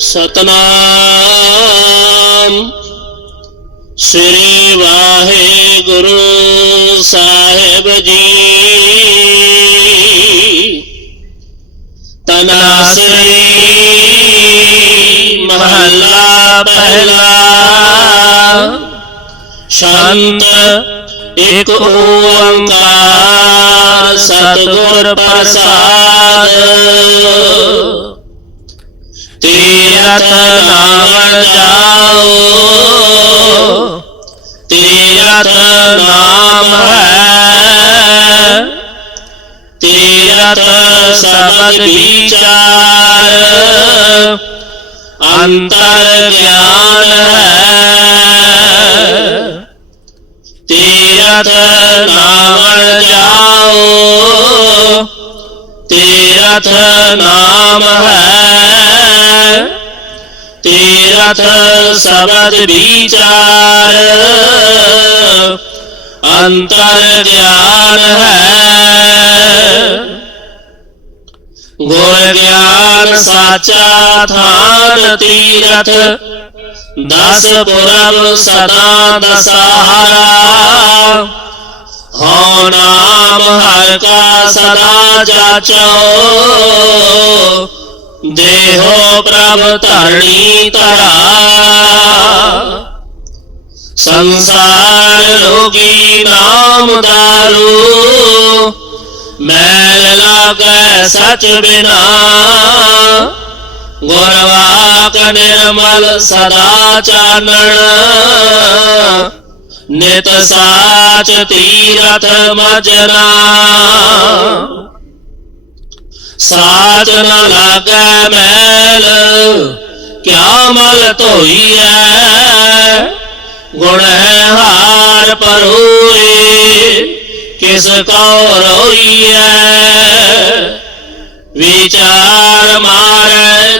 सतनाम। श्री वाहे गुरु साहेब जी। तनासरी महला पहला। शांत एक ओंकार सतगुर प्रसाद। मत विचार। अंतर ज्ञान है। तीरथ नाम जाओ। तीरथ नाम है। तीरथ सबद विचार। अंतर ज्ञान है। ज्ञान साचा थान तीरथ। दस पुरब सदा दसाहरा हो नाम हर का सदा जाचो। देहो प्रभ तरणी तरा। संसार रोगी नाम दारू। मैल लाग सच बिना। गुरवाक निर्मल सदा चानन नित साच तीरथ मजना। साच न लाग मैल क्या मल धोई तो है गुण है हार परोई किस को रोइए? विचार मार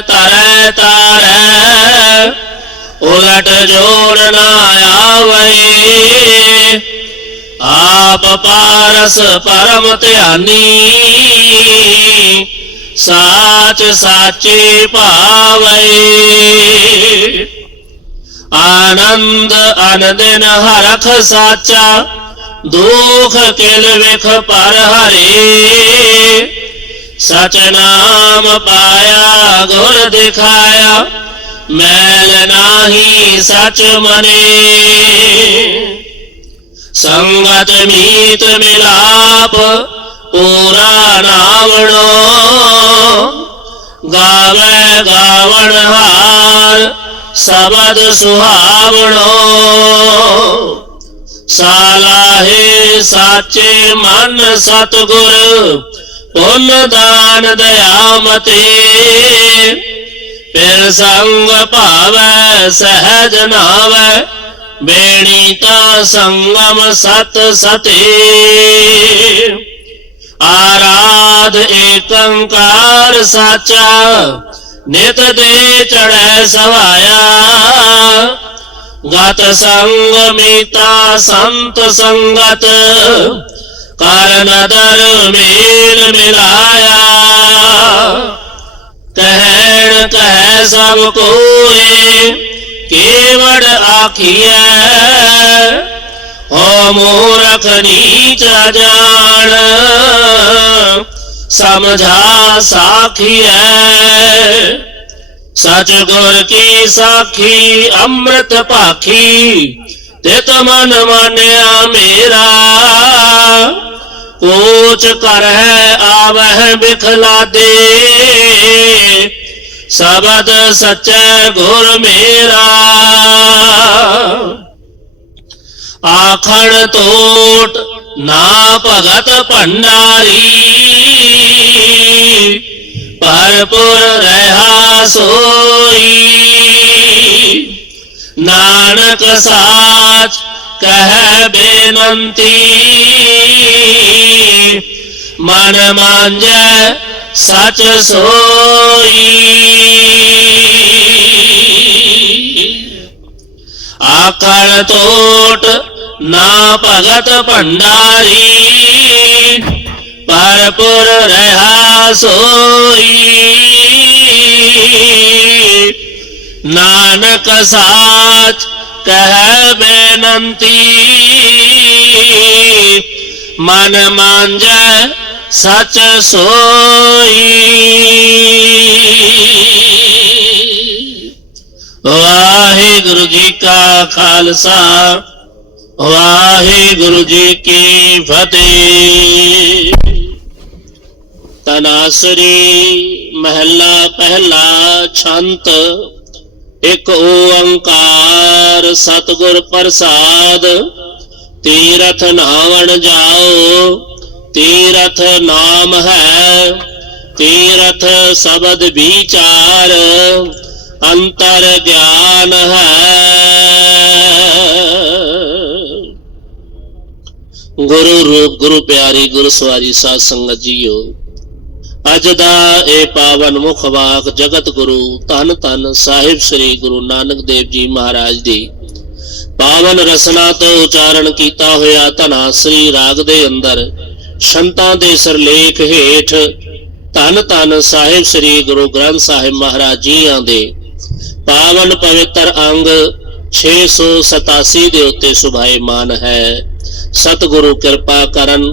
तर तार, उलट जोड़ना आवई आप पारस परम त्यानी, साच साची पावई आनंद अनदिन हरख साचा दुख तिल विख पर हरे। सच नाम पाया गुर दिखाया, मैल नाही सच मने। संगत मीत मिलाप, पूरा नावणो। गावे गावण हार, सबद सुहावणो। ਸਾਲਾਹੇ ਸਾਚੇ ਮਨ ਸਤਗੁਰ, ਪੁੰਨ ਦਾਨ ਦਇਆਮਤੇ ਫਿਰ ਸੰਗ ਭਾਵੈ ਸਹਿਜ ਨਾਵੈ, ਬੇਣੀ ਤਾ ਸੰਗਮ ਸਤ ਸਤੇ। ਆਰਾਧ ਏਕੰਕਾਰ ਸਾਚਾ, ਨਿਤ ਦੇ ਚੜੈ ਸਵਾਇਆ। गत संग मिता संत संगत कारण दर मेल मिलाया कहण कह सब कोए केवड़ आखिया। हो मूरख नीच जान, समझा साखिए सच गुर की साखी, अमृत पाखी ते तो मन मान्या मेरा। कोच कर है, आवह बिखला दे। सबद सच गुर मेरा। आखण तोट ना भगत भंडारी। भरपुर रहा सोई। नानक साच कह बेनती। मन मांज सच सोई। आकर तोट ना भगत भंडारी। परपुर रहा सोई। नानक साच कह बेनती। मन मांज सच सोई। वाहे गुरु जी का खालसा वाहे गुरु जी की फतेह। ਤਨਾਸਰੀ ਮਹੱਲਾ ਪਹਿਲਾ ਛੰਤ ਇੱਕ ਓੰਕਾਰ ਸਤਿਗੁਰ ਪ੍ਰਸਾਦ ਤੀਰਥ ਨਾਵਣ ਜਾਓ ਤੀਰਥ ਨਾਮ ਹੈ ਤੀਰਥ ਸ਼ਬਦ ਵਿਚਾਰ ਅੰਤਰ ਗਿਆਨ ਹੈ ਗੁਰੂ ਰੂਪ ਗੁਰੂ ਪਿਆਰੀ ਗੁਰੂ ਸਵਾਰੀ ਸਾਧ ਸੰਗਤ ਜੀਓ ਅੱਜ ਦਾ ਇਹ ਪਾਵਨ ਮੁਖ ਵਾਕ ਜਗਤ ਗੁਰੂ ਧੰਨ ਧੰਨ ਸਾਹਿਬ ਸ੍ਰੀ ਗੁਰੂ ਨਾਨਕ ਦੇਵ ਜੀ ਮਹਾਰਾਜ ਦੀ। ਪਾਵਨ ਰਸਨਾ ਤੋਂ ਉਚਾਰਨ ਕੀਤਾ ਹੋਇਆ ਧਨਾ ਸ੍ਰੀ ਰਾਗ ਦੇ ਅੰਦਰ ਸੰਤਾਂ ਦੇ ਸਿਰਲੇਖ ਹੇਠ ਧੰਨ ਧੰਨ ਸਾਹਿਬ ਸ੍ਰੀ ਗੁਰੂ ਗ੍ਰੰਥ ਸਾਹਿਬ ਮਹਾਰਾਜ ਜੀਆਂ ਦੇ ਪਾਵਨ ਪਵਿੱਤਰ ਅੰਗ 687 ਦੇ ਉੱਤੇ ਸੁਭਾਏਮਾਨ ਹੈ। ਸਤਿਗੁਰੂ ਕਿਰਪਾ ਕਰਨ